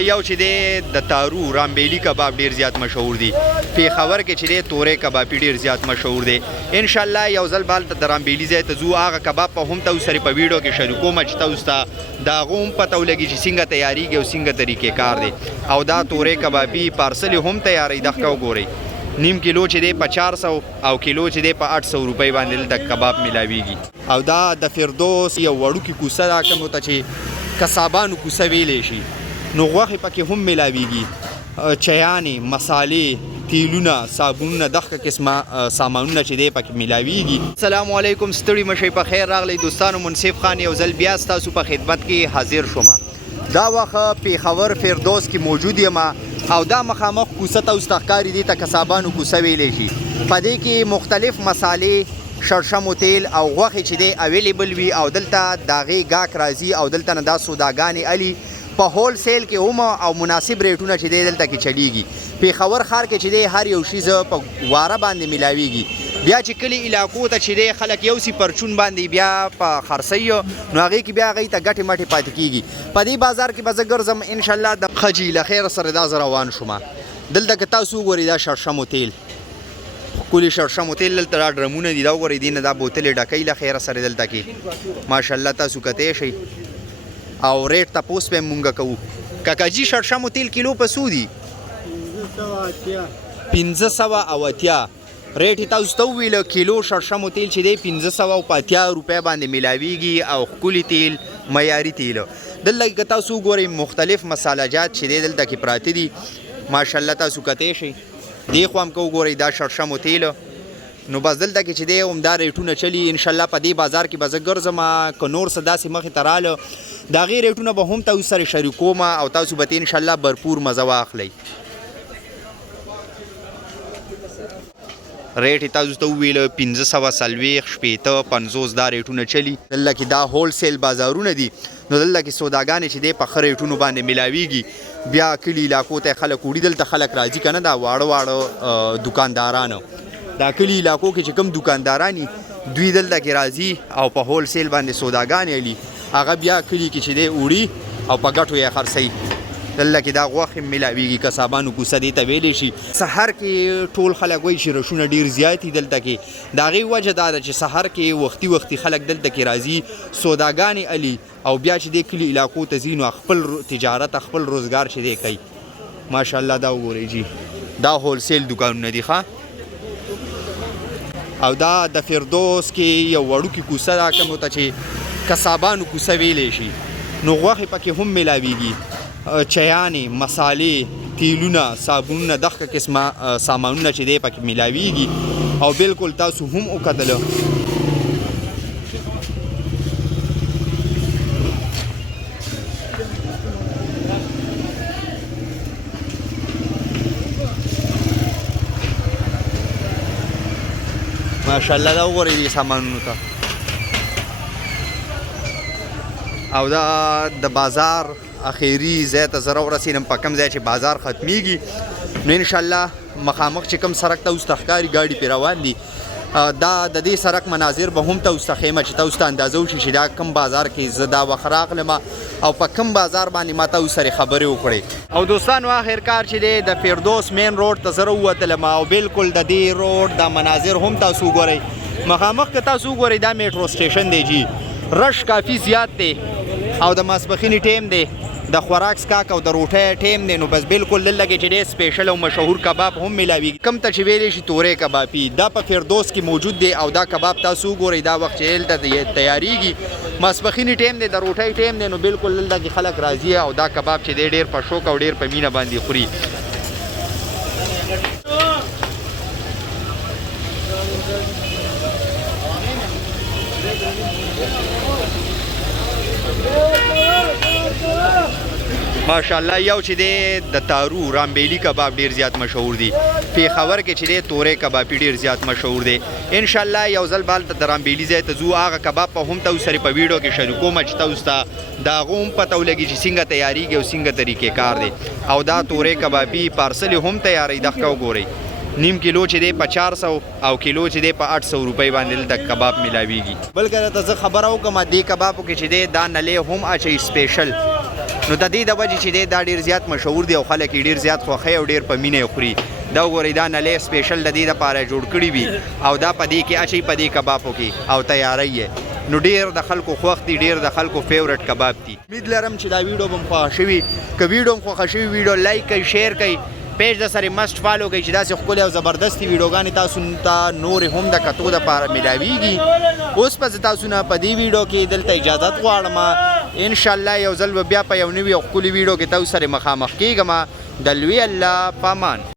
یو چې دی د تارو رامبیلی کباب ډیر زیات مشهور دی. پیښور کې چې دی تورې کباب ډیر زیات مشهور دی. ان شاء الله یو ځل بال ته د رامبیلی ځای ته ځو، هغه کباب په هم تاسو سره په ویډیو کې شریکوم چې تاسو ته دا غوم پته ولګي چې څنګه تیاریږي او څنګه طریقې کار دی. او دا تورې کبابي پارسل هم تیاری د ښه وګورئ. نیم کیلو چې دی په 400 او کیلو چې دی په 800 روپۍ باندې د کباب ملاویږي. او دا د فردوس یو وړوکی کوسه دا کوم ته چې کسابانو کوسه ویلې شي، نو غوښې پکې هم ملاویږي. چایانې، مسالې، تیلونه، صابونونه، دغه قسمه سامانونه چې دی پکې ملاویږي. السلام علیکم، ستړي مشئ، په خیر راغلی دوستانو. منصف خان یو ځل بیا ستاسو په خدمت کې حاضر شوم. دا وخت پیښور فردوس کې موجود یم او دا مخامخ کوسه تاسو ته ښکاري دي ته کسابانو کوسه ویلی شي. په دې کې مختلف مسالې، شړشمو تیل او غوښې چې دی اویلیبل وي او دلته د هغې ګاک راځي او دلته نه دا سوداګانې الي په هول سیل کې هم او مناسب ریټونه چې دی دلته کې چلیږي. پیښور ښار کې چې دی هر یو شیز په واره باندې ملاویږي. بیا چې کلي علاقو ته چې دی خلک یو سی پرچون باندې بیا په خرڅوي، نو هغې کې بیا هغوی ته ګټې مټې پاتې کېږي. په دې بازار کې به زه ګرځم انشاءالله د خجي له خیر سره دا زه روان شوم. دلته که تاسو وګورئ دا شړشمو تیل، ښکلي شړشمو تیل دلته دا ډرمونه دي، دا وګورئ دې نه دا بوتلې ډکوي له خیره سره دلته کې ماشاءالله تاسو کتی شئ. او ریټ تپوس به مونږ کوو. کاکاجي شړشمو تیل کیلو په څو دي؟ 1580. ریټ یې تاسو ته وویله کیلو شړشمو تیل چې دی 1580 روپۍ باندې ملاویږي او ښکلي تیل، معیاري تیل. دلته که تاسو وګورئ مختلف مساله جات چې دی دلته کې پراته دي ماشاءالله تاسو کتی شئ. دې خوا هم که وګورئ دا شړشمو تیل، نو بس دلته کې چې دی همدا ریټونه چلي. انشاءالله په دې بازار کې به زه ګرځم، که نور څه داسې مخې ته راله د هغې ریټونه به هم تاسو سره شریکوم او تاسو به انشاءالله برپور مزه واخلئ. ریټ یې تاسو ته وویله 1540 شپېته 50 دا ریټونه چلي. دلته کې دا هول سیل بازارونه دي، نو دلته کې سوداګانې چې دی په ښه ریټونو باندې ملاویږي. بیا کلي علاقو ته خلک وړي، دلته خلک راځي که نه دا واړه واړه دکانداران، دا کلي علاقو کې چې کوم دکانداران دوی دلته کې راځي او په هول سیل باندې سوداګانې الي، هغه بیا کلي کې چې دی وړي او په ګټو یې خرڅوي. دلته کې دا غوښې ملاویږي، کسابانو کوسه دې ته ویلی شي. سحر کې ټول خلک وایي چې رشونه ډېر زیات دي دلته کې. د هغې وجه دا ده چې سحر کې وختي خلک دلته کې راځي، سوداګانې الي او بیا چې دی کلي علاقو ته ځي نو خپل تجارت، خپل روزګار چې دی کوي. ماشاءالله دا وګورئ جي دا هول سیل دکانونه دي ښه. او دا د فردوس کې یو وړوکی کوسه دا کوم ته چې کسابانو کوسه ویلی شي، نو غوښې پکې هم ملاویږي. چایانې، مسالې، تیلونه، صابونونه، دغه قسمه سامانونه چې دی پکې ملاویږي. او بالکل تاسو هم وکتله ماشاءالله دا وګورئ دې سامانونو ته. او دا د بازار اخیری ځای ته زه راورسېدم، په کوم ځای چې بازار ختمیږي، نو انشاءالله مخامخ چې کوم سړک ته اوس ته ښکاري ګاډي پرې روان دي، دا د دې سړک مناظر به هم تاسو ته ښیم چې تاسو ته اندازه وشي چې دا کوم بازار کې زه دا وخت راغلم او په کوم بازار باندې ما تاسو سره خبرې وکړې. او دوستانو آخر کار چې دی د فردوس مین روډ ته زه راووتلم او بالکل د دې روډ دا مناظر هم تاسو وګورئ. مخامخ که تاسو وګورئ دا میټرو سټیشن دی جي، رش کافي زیات دی او د ماسپښیني ټیم دی، د خوراک سکاک او د روټۍ ټیم دی، نو بس بالکل دلته کې چې دی سپیشل او مشهور کباب هم ملاویږي. کوم ته چې ویلی شي تورې کبابي، دا په فردوس کې موجود دی او دا کباب تاسو وګورئ دا وخت چې دلته تیاریږي ماسپښیني ټیم دی، د روټۍ ټیم دی، نو بالکل دلته کې خلک راځي او دا کباب چې دی ډېر په شوق او ډېر په مینه باندې خوري. ماشاءالله یو چې دی د تارو رامبیلی کباب ډیر زیات مشهور دی. پیښور کې چې دی تورې کباب ډیر زیات مشهور دی. انشاءالله یو ځل بال ته د رامبیلی ځای ته ځو، هغه کباب په هم تاسو سره په ویډیو کې شریکوم چې تاسو ته د هغه هم پته ولګي چې څنګه تیاریږي او څنګه طریقې کار دی. او دا تورې کبابي پارسل هم تیاری د ښه وګورئ. نیم کیلو چې دی په 400 او کیلو چې دی په 800 روپۍ باندې د کباب ملاویږي. بلکې ته زه خبره وکړم دې کبابو کې چې دی دا نلې هم اچوي سپیشل نو د دې د وجې چې دی دا ډېر زیات مشهور دی او خلک یې ډېر زیات خوښوي او ډېر په مینه یې خوري. دا وګورئ دا نلی سپیشل د دې دپاره جوړ کړي وي او دا په دې کې اچوي په دې کبابو کې او تیاری یې. نو ډېر د خلکو خوښ دي، ډېر د خلکو فیورټ کباب دي. امید لرم چې دا ویډیو به م خوښه شوي. که ویډیو م خوښه شوي ویډیو لایک کوئ، شیر کوئ، پیج د سره مست فالو کوئ چې داسې ښکلې او زبردستې ویډیوګانې تاسو ته نورې هم د کتو دپاره میلاویږي. اوس به زه تاسو نه په دې ویډیو کې دلته اجازت غواړم. انشاءالله یو ځل به بیا په یو نوي او ښکلي ویډیو کې تاسو سره مخامخ کېږم. د لوی الله په امان.